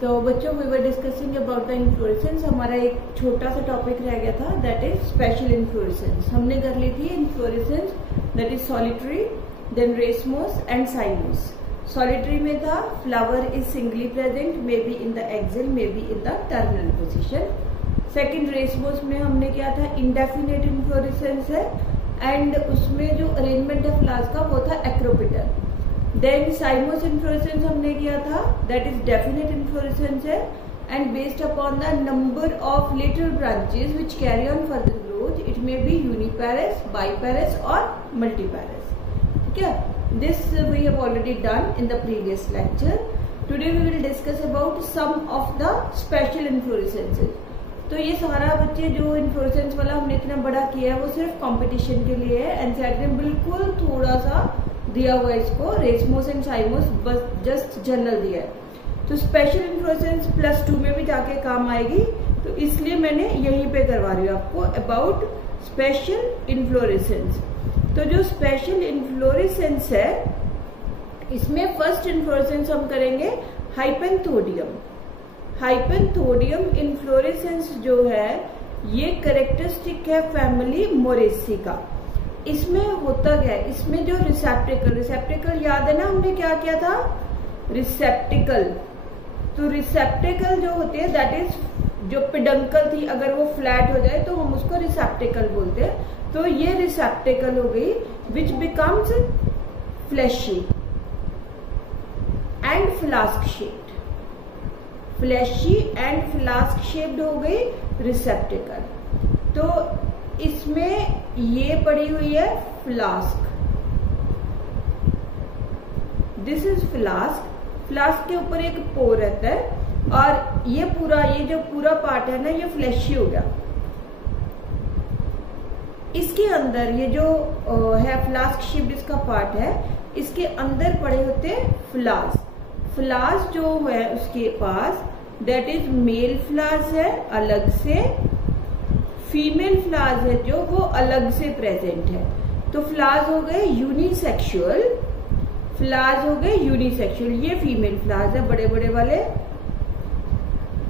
तो बच्चों we were discussing about the inflorescence. हमारा एक छोटा सा टॉपिक रह गया था, दैट इज स्पेशल इन्फ्लोरेसेंस। हमने कर ली थी inflorescence that is solitary, then racemose and cymose. Solitary में था flower is singly present, may be in the axil, may be in the terminal position. Second racemose में हमने क्या था, इंडेफिनेट इन्फ्लोरेसेंस है एंड उसमें जो अरेंजमेंट है फ्लावर्स का वो था एक्रोपिटल। देन साइमोस इन्फ्लोरेसेंस हमने किया था, दैट इज डेफिनेट इन्फ्लोरेसेंस है and based upon the number of little branches which carry on further growth, it may be uniparous, biparous और मल्टीपेरस। ठीक है, this we have already done in the previous lecture. Today we will discuss about some of the special inflorescences. तो ये सारा बच्चे जो inflorescence वाला हमने इतना बड़ा किया है वो सिर्फ कंपटीशन के लिए है। एनसीईआरटी ने बिल्कुल थोड़ा सा दिया हुआ है इसको, रेसमोस एंड साइमोस बस जस्ट जनरल दिया है। तो स्पेशल इन्फ्लोरेसेंस +2 में भी जाके काम आएगी, तो इसलिए मैंने यहीं पे करवा रही हूँ आपको अबाउट स्पेशल इन्फ्लोरेसेंस। तो जो स्पेशल इन्फ्लोरेसेंस है इसमें फर्स्ट इन्फ्लोरेसेंस हम करेंगे हाइपेंथोडियम। हाइपेंथोडियम इन्फ्लोरेसेंस जो है ये कैरेक्टरिस्टिक है फैमिली मोरेसी का। इसमें होता क्या है, इसमें जो रिसेप्टिकल याद है ना, हमने क्या किया था, रिसेप्टिकल। तो रिसेप्टिकल जो होते हैं दैट इज जो पेडंकल थी, अगर वो फ्लैट हो जाए तो हम उसको रिसेप्टिकल बोलते हैं। तो ये रिसेप्टिकल हो गई which becomes fleshy and flask shaped. Flashy and flask shaped हो गई रिसेप्टिकल। तो इसमें ये पड़ी हुई है flask, this is flask. Flask के ऊपर एक पोर रहता है और ये जो पूरा पार्ट है ना ये फ्लैशी हो गया। इसके अंदर ये जो है फ्लास्क शेप्ड इसका पार्ट है, इसके अंदर पड़े होते हैं फ्लावर्स। फ्लावर्स जो है उसके पास दैट इज मेल फ्लावर्स है अलग से, फीमेल फ्लावर्स है जो वो अलग से प्रेजेंट है। तो फ्लावर्स हो गए यूनिसेक्सुअल, फ्लावर्स हो गए यूनिसेक्सुअल। ये फीमेल फ्लावर्स है बड़े बड़े वाले,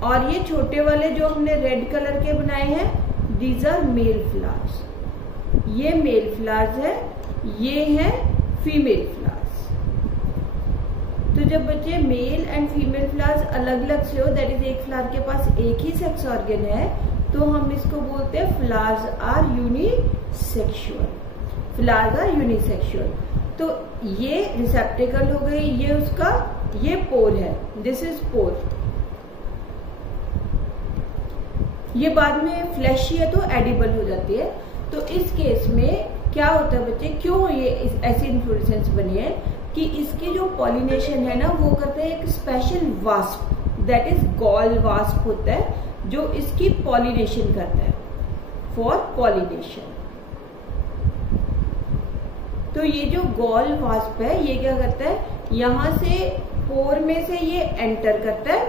और ये छोटे वाले जो हमने रेड कलर के बनाए हैं दीज आर मेल फ्लावर्स। ये मेल फ्लावर्स है, ये है फीमेल फ्लावर्स। तो जब बच्चे मेल एंड फीमेल फ्लावर्स अलग अलग से हो, दैट इज एक फ्लावर के पास एक ही सेक्स ऑर्गन है, तो हम इसको बोलते हैं flowers are unisexual. Flowers are unisexual. तो ये रिसेप्टिकल हो गई, ये उसका ये पोर है, दिस इज पोर। ये बाद में फ्लैशी है तो एडिबल हो जाती है। तो इस केस में क्या होता है बच्चे, क्यों ये ऐसी इन्फ्लोरेसेंस बनी है कि इसकी जो पॉलिनेशन है ना वो करते हैं एक special wasp, that is gall wasp होता है जो इसकी पॉलिनेशन करता है, फॉर पॉलिनेशन। तो ये जो गॉल वास्प है ये क्या करता है, यहां से पोर में से ये एंटर करता है,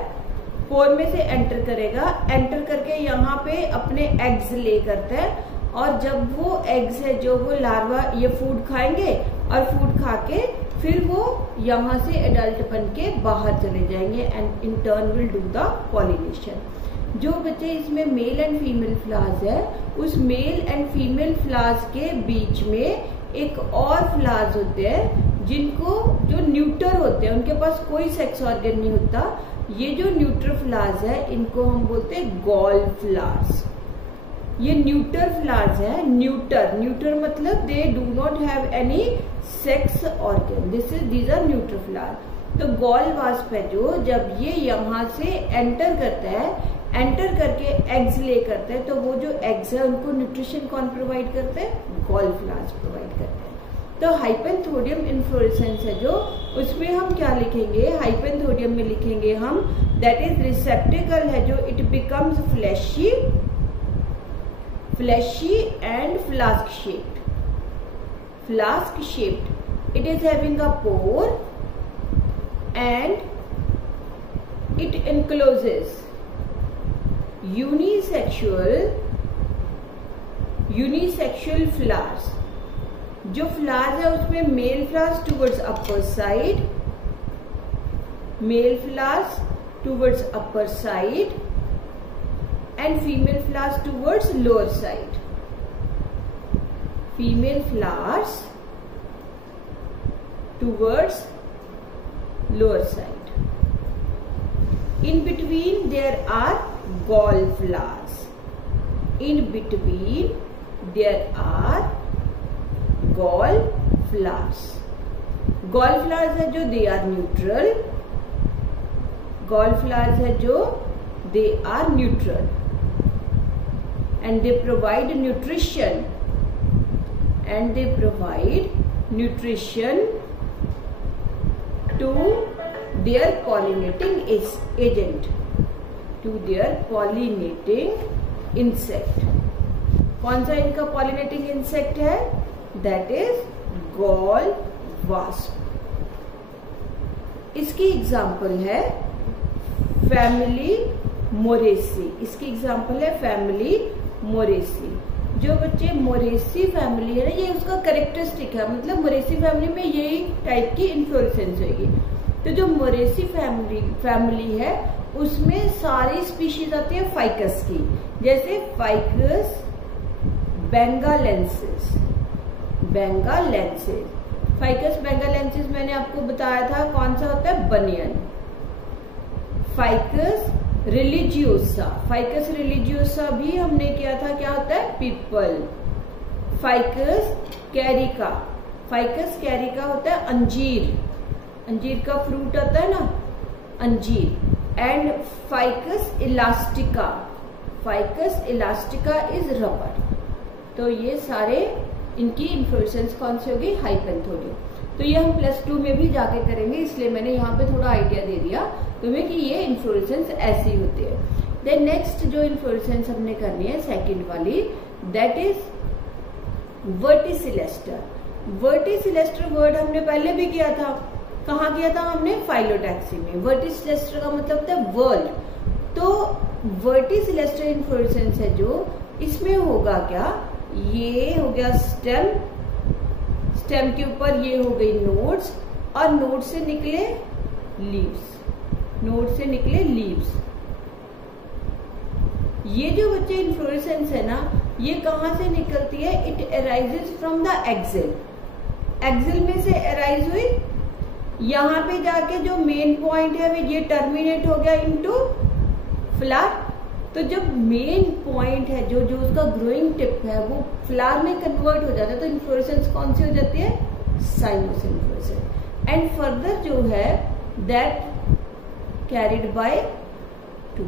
पोर में से एंटर करेगा, एंटर करके यहाँ पे अपने एग्स ले करता है, और जब वो एग्स है जो वो लार्वा ये फूड खाएंगे और फूड खा के फिर वो यहाँ से एडल्ट बन के बाहर चले जाएंगे and in turn will do the pollination. जो बच्चे इसमें मेल एंड फीमेल फ्लावर्स है, उस मेल एंड फीमेल फ्लावर्स के बीच में एक और फ्लावर्स होते हैं जिनको जो न्यूटर होते हैं, उनके पास कोई सेक्स ऑर्गन नहीं होता। ये जो न्यूटर फ्लावर्स है इनको हम बोलते हैं गॉल फ्लावर्स। ये न्यूटर फ्लावर्स है, न्यूटर मतलब they do not have any sex organ, these are neuter flower. तो गॉल वास्प है जो जब ये यहाँ से एंटर करता है, एंटर करके एग्स ले करता है, तो वो जो एग्स है उनको न्यूट्रिशन कौन प्रोवाइड करते हैं, गॉल फ्लावर्स प्रोवाइड करते हैं। तो हाइपेंथोडियम इन्फ्लोरेसेंस है जो, उसमें हम क्या लिखेंगे, हाइपेंथोडियम में लिखेंगे हम दैट इज रिसेप्टिकल है जो it becomes fleshy and flask shaped. It is having a pore and it encloses unisexual flowers. जो फ्लावर्स है उसमें male flowers towards upper side, male flowers towards upper side and female flowers towards lower side. Female flowers towards lower side. In between there are gall flowers. In between there are gall flowers. Gall flowers है जो they are neutral. Gall flowers है जो they are neutral and they provide nutrition to their pollinating agent, to their pollinating insect. कौन सा इनका pollinating insect है? That is gall wasp. इसकी example है फैमिली मोरेसी. इसकी एग्जाम्पल है फैमिली मोरेसी. जो बच्चे मोरेसी फैमिली है ना, ये उसका कैरेक्टरिस्टिक है. मतलब मोरेसी फैमिली में यही टाइप की इन्फ्लोरेसेंस होगी. तो जो मोरेसी फैमिली है उसमें सारी स्पीशीज आती है फाइकस की. जैसे फाइकस बेंगालेंसिस. फाइकस बेंगालेंसिस मैंने आपको बताया था कौन सा होता है? बनियन. फाइकस रिलीजियोसा भी हमने किया था, क्या होता है? पीपल. फाइकस कैरिका होता है अंजीर. अंजीर का फ्रूट होता है ना, अंजीर. And ficus elastica is rubber. तो ये सारे इनकी इन्फ्लोरेसेंस कौन सी होगी? हाइपेंथोडियम. तो ये हम +2 में भी जाके करेंगे, इसलिए मैंने यहाँ पे थोड़ा आइडिया दे दिया तुम्हें कि ये इन्फ्लोरेसेंस ऐसी होती है. देन नेक्स्ट जो इन्फ्लोरेसेंस हमने करनी है सेकंड वाली, दैट इज वर्टिसिलेस्टर. वर्टिसिलेस्टर वर्ड हमने पहले भी किया था. कहाँ किया था हमने? फाइलोटैक्सी में. वर्टिसिलेस्टर का मतलब होता है वर्ल्ड. तो वर्टिसिलेस्टर इन्फ्लोरेसेंस है जो, इसमें होगा क्या? ये हो गया स्टेम. स्टेम के ऊपर ये हो गई नोड्स और नोड से निकले लीव्स. ये जो बच्चे इन्फ्लोरेसेंस है ना, ये कहां से निकलती है? It arises from the axil. Axil में से अराइज हुई, यहां पे जाके जो मेन पॉइंट है ये टर्मिनेट हो गया इनटू फ्लावर. तो जब मेन पॉइंट है जो उसका ग्रोइंग टिप है वो फ्लावर में कन्वर्ट हो जाता है, तो इन्फ्लोरेसेंस कौन सी हो जाती है? Sinus inflorescence. एंड फर्दर जो है that carried by two.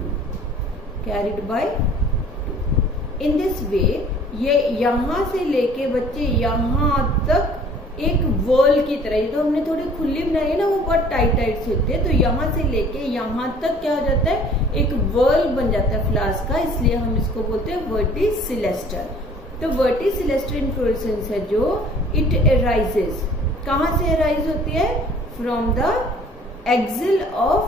In this way ये यहां से लेके बच्चे यहां तक एक वर्ल की तरह, ये तो हमने थोड़ी खुली बनाई है ना, वो बहुत टाइट से होती है. तो यहां से लेके यहां तक क्या हो जाता है? एक वर्ल बन जाता है फ्लावर्स का, इसलिए हम इसको बोलते हैं वर्टिसिलेस्टर. तो वर्टिसिलेस्टर इन्फ्लोरेसेंस है जो इट अराइजेस, कहां से अराइज होती है? From the axil of,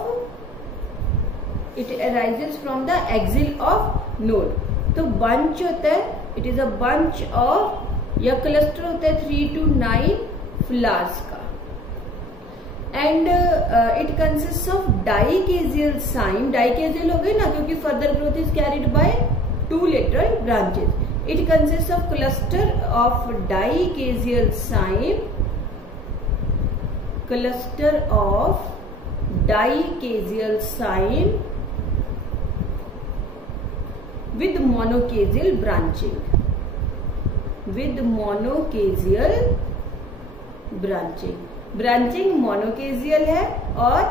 it arises from the axil of node. तो बंच होता है, it is a bunch of, या क्लस्टर होता है 3 to 9 फ्लावर्स का. And it consist of dichasial cyme. Dichasial हो गई ना, क्योंकि further growth is carried by 2 lateral branches. It consist of cluster of dichasial cyme, cluster of dichasial cyme with monochasial branching. Branching monochasial है और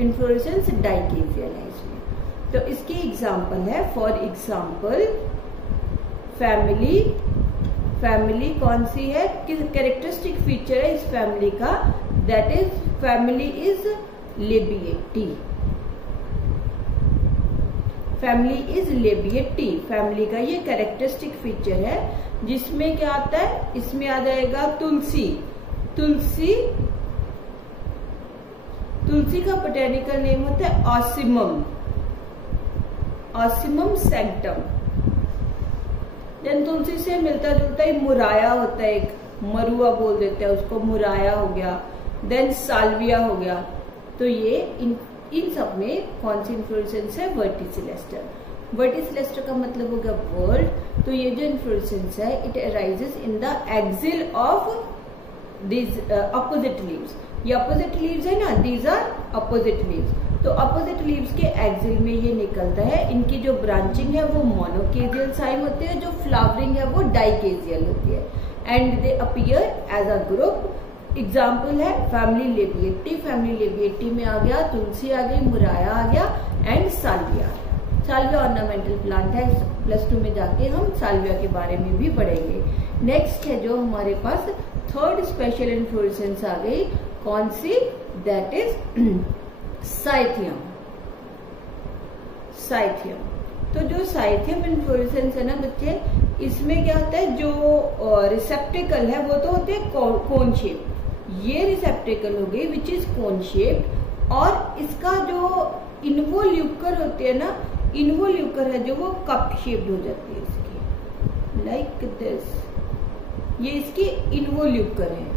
inflorescence dichasial है इसमें. तो इसकी एग्जांपल है, फॉर एग्जांपल फैमिली कौन सी है? कैरेक्टरिस्टिक फीचर है इस फैमिली का, that is family is Labiatae. Family का ये कैरेक्टरिस्टिक फीचर है, जिसमें क्या आता है? इसमें आ जाएगा तुलसी का बोटेनिकल नेम होता है ऑसिमम सैंक्टम. देन तुलसी से मिलता जुलता ही मुराया होता है, एक मरुआ बोल देते हैं उसको, मुराया हो गया. देन साल्विया हो गया. तो ये इन सब में कौन सी इन्फ्लोरेसेंस है? वर्टिसिलेस्टर। वर्टिसिलेस्टर का मतलब हो गया वर्ल्ड। तो ये जो इन्फ्लोरेसेंस है it arises in the axil of this opposite leaves. ये अपोजिट लीव्स है ना, दीज आर अपोजिट लीव्स। तो अपोजिट लीव्स के एक्सिल में ये निकलता है। इनकी जो ब्रांचिंग है वो मोनोकेजियल साइम होती है, जो फ्लावरिंग है वो डाइकेजियल होती है। And they appear as a group. Example है फैमिली लेबिएटी। फैमिली लेबिएटी में आ गया तुलसी आ गई, मुराया आ गया and Salvia. Salvia ornamental plant है। +2 में जाके हम साल्विया के बारे में भी पढ़ेंगे। नेक्स्ट है जो हमारे पास थर्ड स्पेशल इन्फ्लोरेसेंस आ गई, कौन सी? That is cyathium. साइथियम। तो जो साइथियम इन्फ्लोरेसेंस है ना बच्चे, इसमें क्या होता है, जो रिसेप्टिकल है वो तो होते हैं कोन शेप। ये रिसेप्टिकल हो गई विच इज कोन शेप। और इसका जो इन्वोल्यूकर होते हैं ना, इन्वोल्यूकर है जो वो कप शेप्ड हो जाती है इसकी, लाइक दिस। ये इसकी इन्वोल्यूकर है।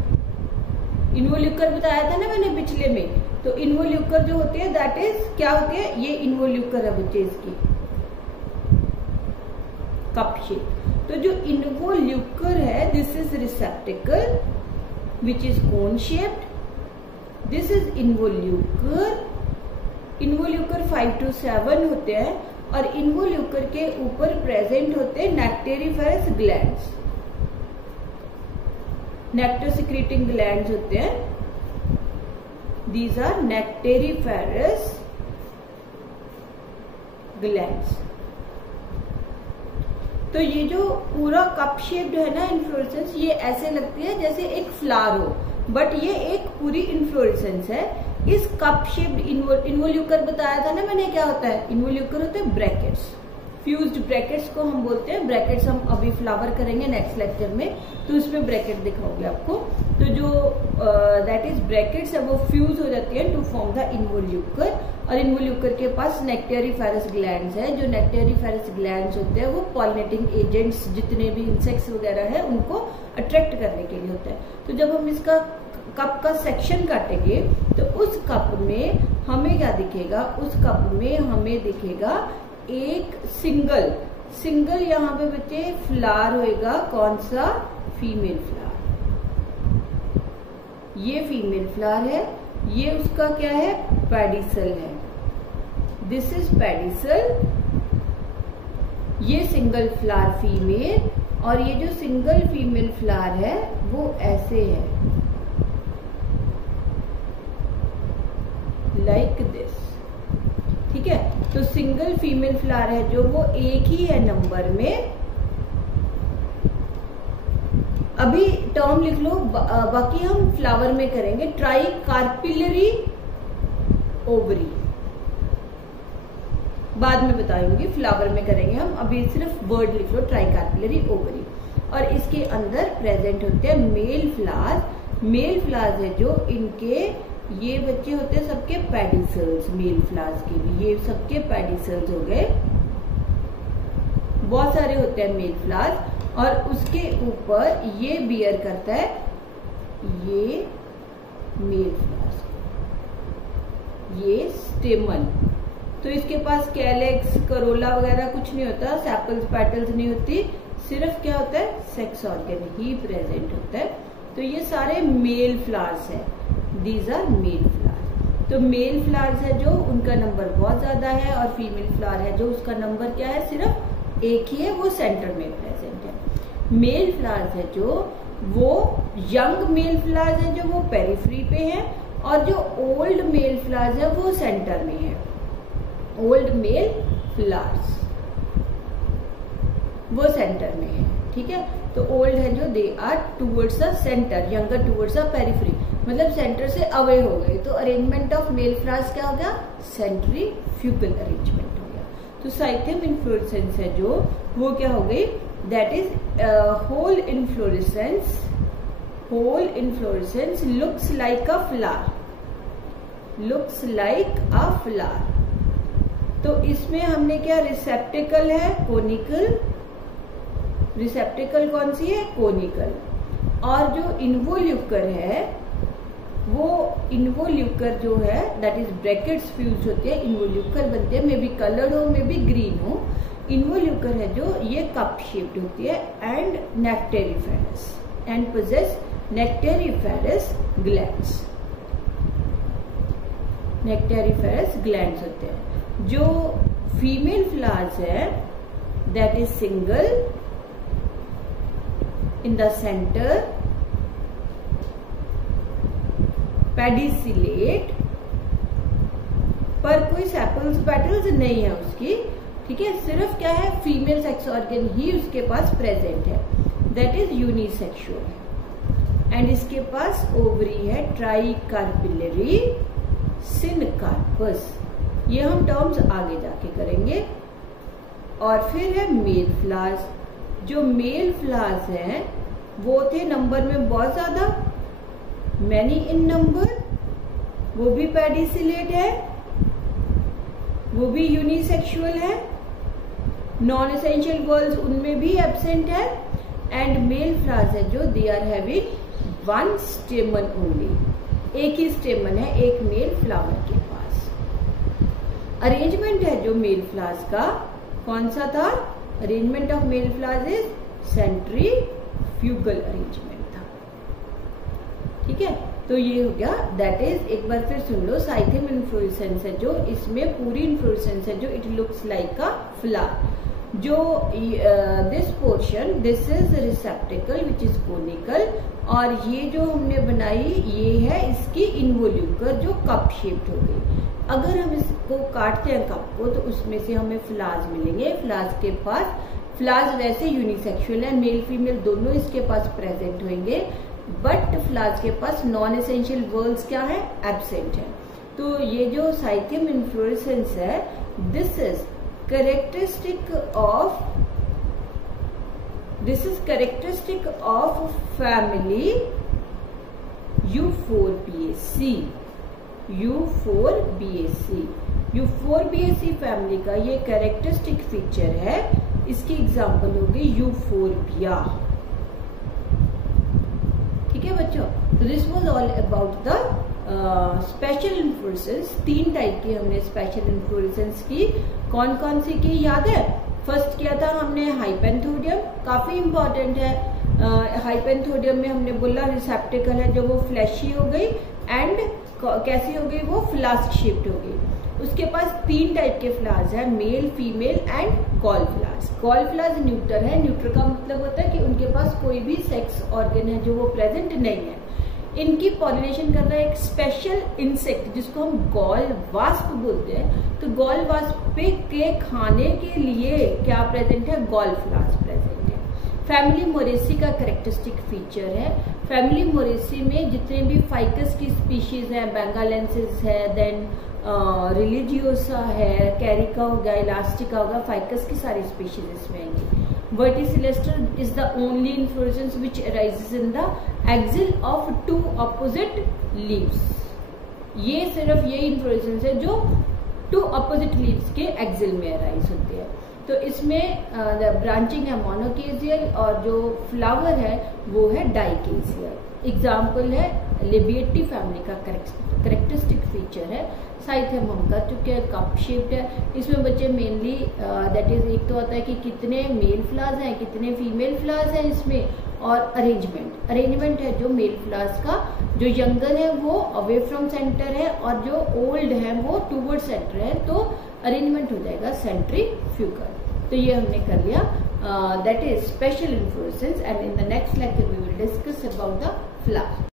इन्वोल्यूकर बताया था ना मैंने पिछले में। तो इन्वोल्यूकर जो होती है दैट इज क्या होती है? ये इन्वोल्यूकर है बच्चे इसकी, कप शेप। तो जो इन्वोल्यूकर है this is receptacle which is cone shaped. This is involucre. Involucre 5 to 7 होते हैं और इन्वोल्यूकर के ऊपर प्रेजेंट होते हैं नेक्टेरिफेरस ग्लैंड्स। नेक्टर सिक्रीटिंग ग्लैंड्स होते हैं। These are nectariferous glands। तो ये जो पूरा कप शेप्ड है ना इन्फ्लोरेसेंस, ये ऐसे लगती है जैसे एक फ्लावर हो, बट ये एक पूरी इन्फ्लोरेसेंस है। इस कप शेप्ड इन्वोल्यूकर बताया था ना मैंने, क्या होता है? इन्वोल्यूकर होते हैं ब्रैकेट्स, फ्यूज्ड ब्रैकेट्स को हम बोलते हैं। ब्रैकेट्स हम अभी फ्लावर करेंगे नेक्स्ट लेक्चर में, तो उसमें ब्रैकेट दिखाऊंगे आपको। तो जो दैट इज ब्रैकेट्स है वो फ्यूज हो जाती है टू फॉर्म द इन्वोल्यूकर। और इन्वोल्यूकर के पास नेक्टेरिफेरस ग्लैंड्स है। जो नेक्टेरिफेरस ग्लैंड्स होते हैं वो पॉलिनेटिंग एजेंट्स, जितने भी इंसेक्ट्स वगैरह है उनको अट्रैक्ट करने के लिए होता है। तो जब हम इसका कप का सेक्शन काटेंगे तो उस कप में हमें क्या दिखेगा? उस कप में हमें दिखेगा एक सिंगल यहाँ पे बच्चे फ्लावर होएगा। कौन सा? Female flower. ये फीमेल फ्लावर है। ये उसका क्या है? पेडिसल है। This is pedicel. ये सिंगल फ्लावर फीमेल। और ये जो सिंगल फीमेल फ्लावर है वो ऐसे है, लाइक दिस। ठीक है। तो सिंगल फीमेल फ्लावर है जो वो एक ही है नंबर में। अभी टर्म लिख लो, बाकी हम फ्लावर में करेंगे। ट्राई कार्पिलरी ओवरी बाद में बताएंगे, फ्लावर में करेंगे हम। अभी सिर्फ वर्ड लिख लो, ट्राई कार्पिलरी ओवरी। और इसके अंदर प्रेजेंट होते हैं मेल फ्लावर्स। मेल फ्लावर्स है जो इनके ये बच्चे होते हैं सबके पेडिसल्स, मेल फ्लावर्स के भी ये सबके पेडिसल्स हो गए। बहुत सारे होते हैं मेल फ्लावर्स। और उसके ऊपर ये बियर करता है ये मेल फ्लावर्स, ये स्टेमन। तो इसके पास कैलेक्स, करोला वगैरह कुछ नहीं होता, सेपल्स पेटल्स नहीं होती, सिर्फ क्या होता है? सेक्स ऑर्गन ही प्रेजेंट होता है। तो ये सारे मेल फ्लावर्स है। These are male flowers. तो मेल फ्लावर्स है जो उनका नंबर बहुत ज्यादा है, और फीमेल फ्लावर है जो उसका नंबर क्या है? सिर्फ एक ही है, वो सेंटर में प्रेजेंट है। मेल फ्लावर्स है जो वो यंग मेल फ्लावर्स है जो वो पेरिफेरी पे है, और जो ओल्ड मेल फ्लावर्स है वो सेंटर में है। ओल्ड मेल फ्लावर्स वो सेंटर में है। ठीक है। तो ओल्ड है जो they are towards the centre, younger towards the periphery, मतलब सेंटर से अवे हो गए। तो अरेंजमेंट ऑफ मेल फ्लावर्स क्या हो गया? सेंट्रीफ्यूगल अरेंजमेंट हो गया। तो साइथियम इन्फ्लोरेसेंस है जो वो क्या हो गई? That is whole inflorescence. Whole inflorescence looks like a flower, looks like a flower. तो इसमें हमने क्या? रिसेप्टिकल है, कोनिकल। रिसेप्टिकल कौन सी है? कोनिकल। और जो इन्वोल्यूकर है वो इन्वोल्यूकर जो है दैट इज ब्रैकेट्स फ्यूज होते हैं, इन्वोल्यूकर बनते हैं, मे बी कलर्ड हो मे बी ग्रीन हो। इन्वोल्यूकर है जो ये कप शेप्ड होती है and nectariferous and possess nectariferous glands. Nectariferous glands होते हैं। जो फीमेल फ्लावर्स है that is single in the centre, pedicellate, पर कोई सेपल्स पेटल्स नहीं है उसकी, ठीक है, सिर्फ क्या है फीमेल सेक्स ऑर्गन ही उसके पास प्रेजेंट है, दैट इज यूनिसेक्सुअल। एंड इसके पास ओवरी है, ट्राइकार्पिलरी, सिनकार्पस, ये हम टर्म्स आगे जाके करेंगे। और फिर है मेल फ्लावर्स। जो मेल फ्लावर्स हैं वो थे नंबर में बहुत ज्यादा, मैनी इन नंबर, वो भी पेडिसिलेट है, वो भी यूनिसेक्सुअल है, नॉन एसेंशियल गर्ल्स उनमें भी एब्सेंट है। एंड मेल फ्लावर्स है जो they are having one stamen only, एक ही स्टेमन है एक मेल फ्लावर के पास। अरेंजमेंट है जो मेल फ्लावर्स का कौन सा था, arrangement of male flowers is centrifugal arrangement था, ठीक है। तो ये हो गया, दैट इज, एक बार फिर सुन लो, साइथियम इन्फ्लोरेसेंस है जो, इसमें पूरी इन्फ्लोरेसेंस है जो it looks like a flower. जो this portion this is receptacle which is conical, और ये जो हमने बनाई ये है इसकी इन्वोल्यूकर जो कप शेप्ड हो गई। अगर हम इसको काटते हैं कप को तो उसमें से हमें फ्लावर्स मिलेंगे। फ्लावर्स के पास, फ्लावर्स वैसे यूनिसेक्सुअल है, मेल फीमेल दोनों इसके पास प्रेजेंट होंगे, बट फ्लावर्स के पास नॉन एसेंशियल वर्ल्स क्या है, एब्सेंट है। तो ये जो साइथियम इन्फ्लोरेसेंस है this is characteristic of family U4BAC। U4BAC family का ये कैरेक्टरिस्टिक फीचर है, इसकी एग्जांपल होगी यूफोरबिया, ठीक है बच्चों। तो this was all about the special inflorescence. 3 type की हमने स्पेशल इन्फ्लोरेसेंस की, कौन कौन सी की याद है? फर्स्ट किया था हमने हाइपेंथोडियम, काफी इंपॉर्टेंट है। हाइपेंथोडियम में हमने बोला रिसेप्टिकल है जो वो फ्लैशी हो गई एंड कैसी हो गई, वो फ्लास्क शेप्ड हो गई। उसके पास 3 टाइप के फ्लावर्स है, male female and gall flowers. Gall flowers neutral है, न्यूट्रल का मतलब होता है कि उनके पास कोई भी सेक्स ऑर्गन है जो वो प्रेजेंट नहीं है। इनकी पॉलिनेशन कर रहा है एक स्पेशल इंसेक्ट जिसको हम गॉल वास्प बोलते हैं। तो गॉल वास्प के खाने के लिए क्या प्रेजेंट है, गॉल फ्लावर्स प्रेजेंट है। फैमिली मोरेसी का कैरेक्टरिस्टिक फीचर है, फैमिली मोरेसी में जितने भी फाइकस की स्पीशीज हैं, बेंगालेंसिस है, देन रिलीजियोसा है, कैरिका हो गया, इलास्टिका होगा, फाइकस की सारी स्पीशीज इसमें आएंगी। वर्टिसिलेस्टर is the only inflorescence which arises in the axil of 2 opposite leaves। ये सिर्फ ये इन्फ्लोरेसेंस है जो 2 opposite leaves के एक्सिल में अराइज होती है। तो इसमें ब्रांचिंग है मोनोकेजियल और जो फ्लावर है वो है डाइकेजियल। एग्जाम्पल है लिबिएटी फैमिली का करेक्टरिस्टिक फीचर है। साइथियम हम कर चुके हैं, कप शेप्ड है। इसमें बच्चे मेनली दैट इज, एक तो होता है कि कितने मेल फ्लावर्स हैं कितने फीमेल फ्लावर्स हैं इसमें, और अरेंजमेंट है जो मेल फ्लावर्स का, जो यंगर है वो अवे फ्रॉम सेंटर है और जो ओल्ड है वो टूवर्ड सेंटर है, तो अरेंजमेंट हो जाएगा सेंट्रीफ्यूगल। तो ये हमने कर लिया, that is special inflorescence. And in the next lecture we will discuss about the flower.